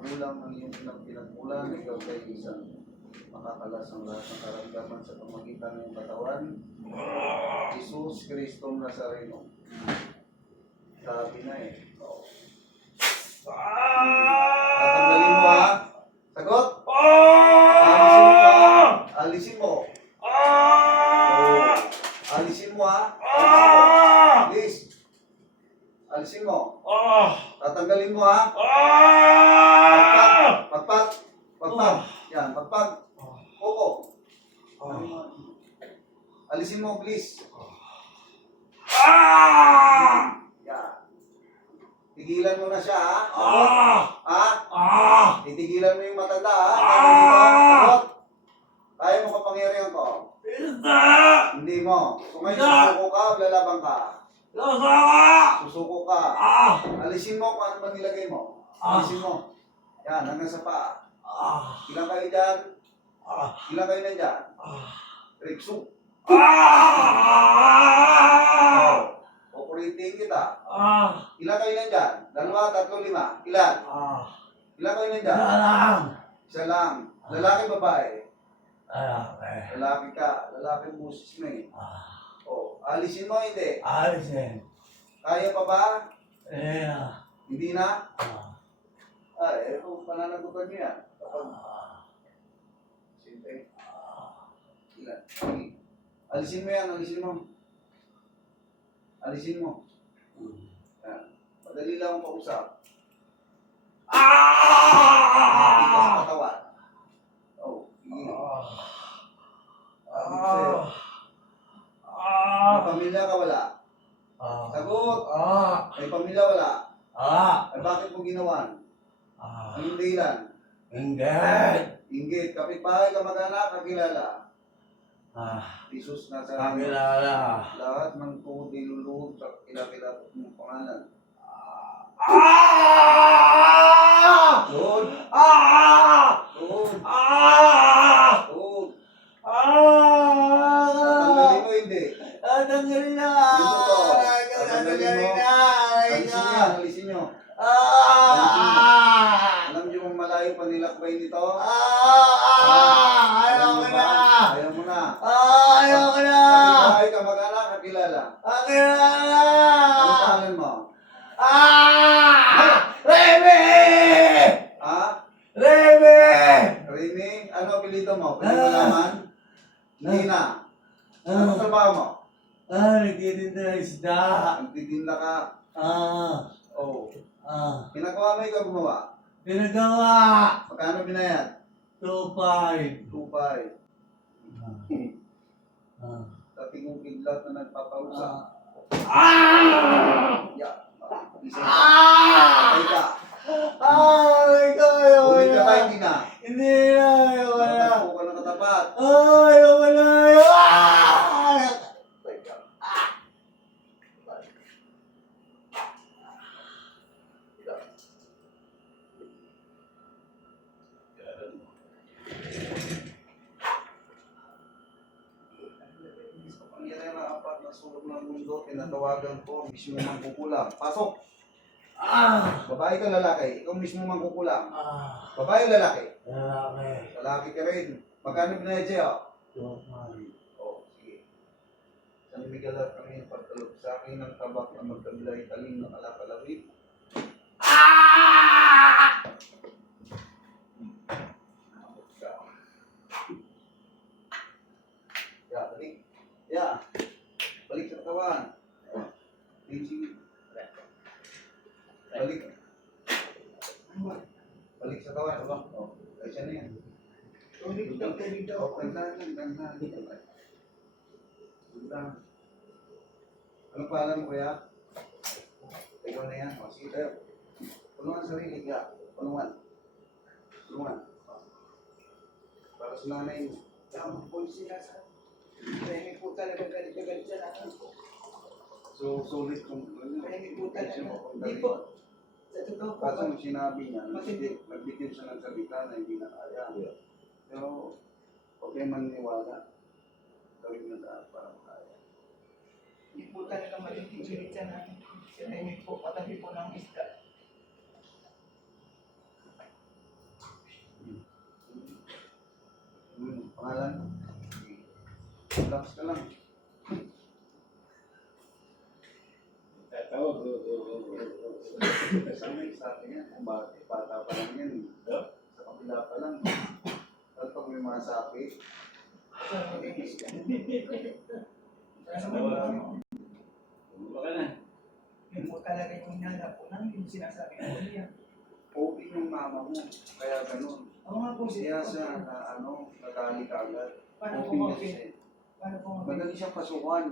magulang ng iyong pinagmulan, ikaw kay isang makakalas ang lahat ng karamdaman sa pamagitan ng katawan. Jesus Kristong Nazareno. Sabi na eh. Tatanggalin mo ha? Sagot? Alisin mo. Alisin mo ha? Please. Alisin mo. Tatanggalin mo ha? Pagpag. Yan, pagpag. Koko. Alisin mo, please. Yan. Tigilan mo na siya, ha? Titigilan mo yung matanda, ha? Sagot. Kaya mo kapangyarihan ko? Hindi mo. So ngayon, susuko ka o lalaban ka? Susuko ka. Alisin mo kung ano man nilagay mo. Alisin mo. Yan, hanggang sa paa. Ilan kayo dyan? Ilan kayo nandyan? Riksu. Operating kita. Ilan kayo nandyan? 2, 3, 5. Ilan? Ilan kayo nandyan? Isa lang. Lalaki, babae? Lalaki ka. Lalaki busis mo eh. Alisin mo, hindi? Kaya pa ba? Hindi na? Kung pananagutan niyo yan. Siyempre. Ilan? Alisin mo yan, alisin mo. Alisin mo. Yan. Madali lang ang pausap. Tikas katawan. Sige. May pamilya ka wala? Sagot. May pamilya wala? Ay bakit mo ginawan? Anong dahilan? Inggit. Kapitbahay, kamag-anak, kakilala. Jesus Nazareno. Kakilala. Lahat ng tuhod niluluhod sa kilakilala mong pangalan. Tuhod. Tuhod. Tuhod. Tatanggalin mo hindi. Tatanggalin na. Tatanggalin mo. Alisin nyo. Alam nyo kung malayo pa nilakbay nito? Ayaw ko na. Ayaw mo na. Ayaw ko na. Kapitbahay, kamag-anak, kakilala. Kakilala. Ano pangalan mo? Remy! Remy! Remy? Ano apelido mo? Pwede mo laman? Hindi na. Ano trabaho mo? Nagtitinda ng isda. Nagtitinda ka. Pinagawa mo ikaw gumawa? Pinagawa. Magkano binayad? 2.5. 2.5. Sa tingong kidlat na nagpapausa. Patay ka. Ulit ka ba? Hindi na. Hindi na. Ayaw ko na. Natakbo ka ng katapat. Ayaw ko na. Pangyayari na apat na sulok ng mundo, tinatawagan ko, mismo mangkukulam. Pasok! Babae ka lalaki, ikaw mismo mangkukulam. Babae o lalaki? Lalaki ka rin. Magkano binayad sa'yo? Sige. Sanimigalat kami ng pagtalog sa akin ng tabak na magkabilay taling ng alakalawit. Balik. Balik sa katawan. Balik. Balik sa kawan. Ay siya na yan. Ano pala mo kuya? Ikaw na yan. Sige tayo. Tulungan sarili ka. Tulungan. Para sa nanay mo. Tama po sila sa Remy po talaga galit siya natin. So, sulit kung Remy po talaga. Hindi po. Sa totoo po. Kaso nung sinabi niya, nagbitin siya ng salita na hindi na kaya. Pero, okay man niwala. Gawin na lahat para makaya. Hindi po talaga malitigilid siya natin. Si Remy po, patabi po ng isda. Relax ka lang. Sanay sa akin yan. Kung bakit, bata pa lang yan. Sa kabila pa lang. At pag may mga sapi, Yun po talaga yung hinanap ko nang yung sinasabi ko niya. open yung mama mo. Kaya ganun. Oo nga po Kaya siya na nagali ka agad. Paano po Open niya mag-fit? siya. Paano po mag-fit? Madali siyang pasukan.